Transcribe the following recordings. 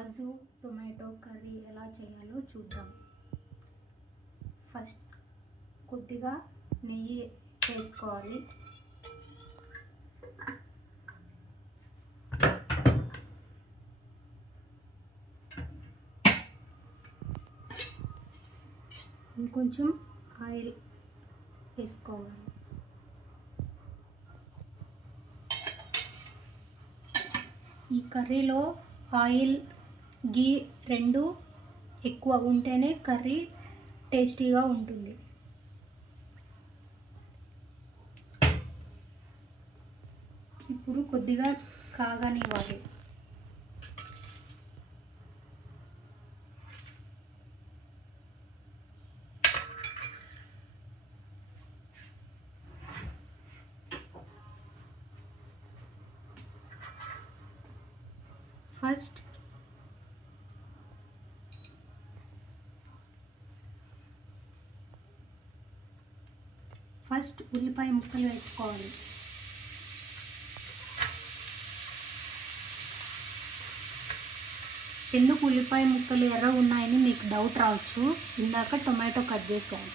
కాజు tomato curry ఎలా చేయాలో చూద్దాం. ఫస్ట్ కొద్దిగా నెయ్యి వేసుకోవాలి. ఇంకొంచెం ఆయిల్ వేసుకోవాలి. ఈ కర్రీలో ఆయిల్ గీ రెండు ఎక్కువ ఉంటేనే కర్రీ టేస్టీగా ఉంటుంది. ఇప్పుడు కొద్దిగా కాగనివ్వాలి. ఫస్ట్ ఉల్లిపాయ ముక్కలు వేసుకోవాలి. ఎందుకు ఉల్లిపాయ ముక్కలు ఎర్రగా ఉన్నాయని మీకు డౌట్ రావచ్చు. ఇందాక టొమాటో కట్ చేశాను.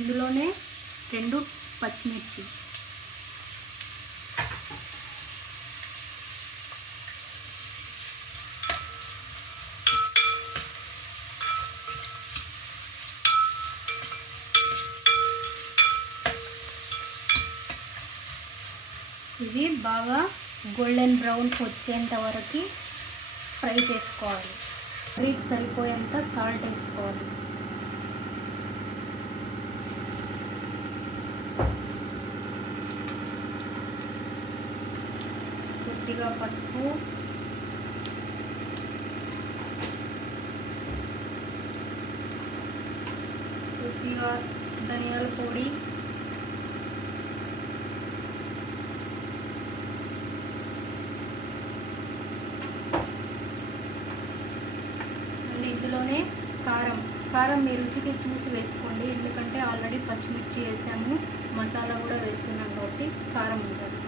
ఇందులోనే 2 పచ్చిమిర్చి, ఇవి బాగా గోల్డెన్ బ్రౌన్ వచ్చేంత వరకు ఫ్రై చేసుకోవాలి. కర్రీకి సరిపోయేంత సాల్ట్ వేసుకోవాలి. కొద్దిగా పసుపు, కొద్దిగా ధనియాల పొడి, ఇందులోనే కారం మీ రుచికి చూసి వేసుకోండి. ఎందుకంటే ఆల్రెడీ పచ్చిమిర్చి వేసాము, మసాలా కూడా వేస్తున్నాం కాబట్టి కారం ఉంటుంది.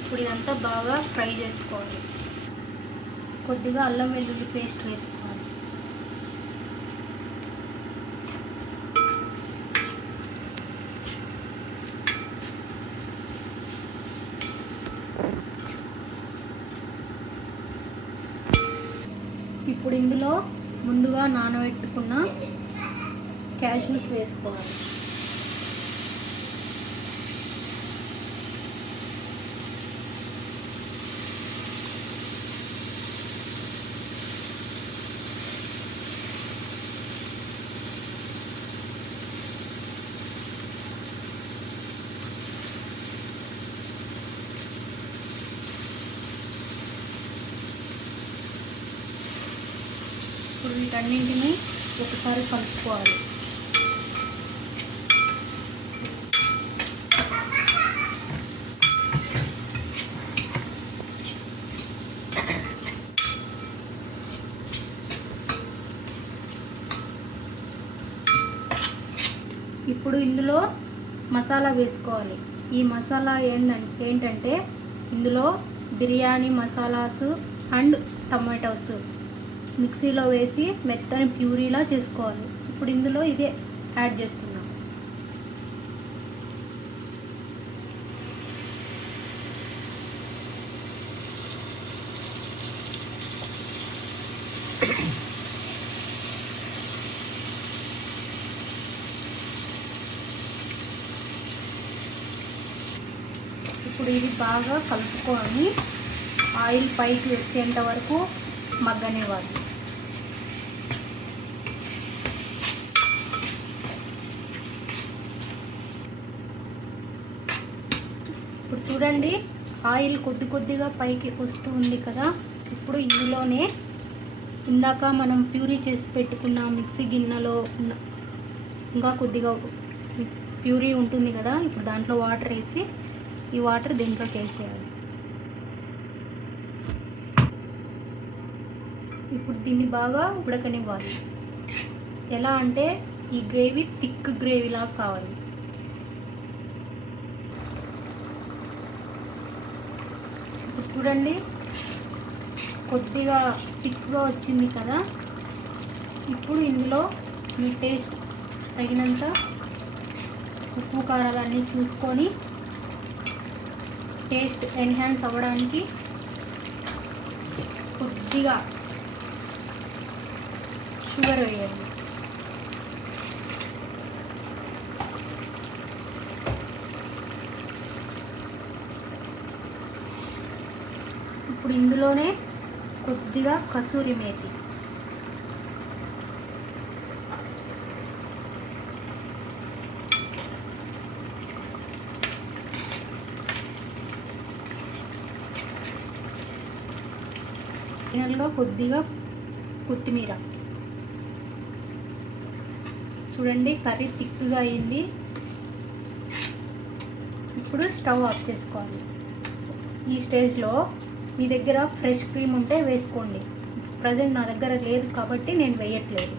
ఇప్పుడు ఇదంతా బాగా ఫ్రై చేసుకోవాలి. కొద్దిగా అల్లం వెల్లుల్లి పేస్ట్ వేసుకోవాలి. ఇప్పుడు ఇందులో ముందుగా నానబెట్టుకున్న క్యాష్యూస్ వేసుకోవాలి. ఇప్పుడు వీటన్నింటినీ ఒకసారి కలుపుకోవాలి. ఇప్పుడు ఇందులో మసాలా వేసుకోవాలి. ఈ మసాలా ఏంటంటే ఇందులో బిర్యానీ మసాలాస్ అండ్ టమాటోస్ మిక్సీలో వేసి మెత్తని ప్యూరీలా చేసుకోవాలి. ఇప్పుడు ఇందులో ఇదే యాడ్ చేస్తున్నాం. ఇప్పుడు ఇది బాగా కలుపుకొని ఆయిల్ పైకి వచ్చేంత వరకు మగ్గనివ్వాలి. ఇప్పుడు చూడండి, ఆయిల్ కొద్దిగా పైకి వస్తూ ఉంది కదా. ఇప్పుడు ఇందులోనే ఇందాక మనం ప్యూరీ చేసి పెట్టుకున్న మిక్సీ గిన్నెలో ఇంకా కొద్దిగా ప్యూరీ ఉంటుంది కదా. ఇప్పుడు దాంట్లో వాటర్ వేసి ఈ వాటర్ దీంట్లోకి వేసేయాలి. ఇప్పుడు దీన్ని బాగా ఉడకనివ్వాలి. ఎలా అంటే ఈ గ్రేవీ థిక్ గ్రేవీలా కావాలి. ఇప్పుడు చూడండి కొద్దిగా థిక్గా వచ్చింది కదా. ఇప్పుడు ఇందులో మీ టేస్ట్ తగినంత ఉప్పు కారాలన్నీ చూసుకొని టేస్ట్ ఎన్హాన్స్ అవ్వడానికి కొద్దిగా షుగర్ వేయండి. ఇప్పుడు ఇందులోనే కొద్దిగా కసూరి మేతి, ఫైనల్గా కొద్దిగా కొత్తిమీర. చూడండి కర్రీ థిక్గా అయింది. ఇప్పుడు స్టవ్ ఆఫ్ చేసుకోవాలి. ఈ స్టేజ్లో మీ దగ్గర ఫ్రెష్ క్రీమ్ ఉంటే వేసుకోండి. ప్రజెంట్ నా దగ్గర లేదు కాబట్టి నేను వేయట్లేదు.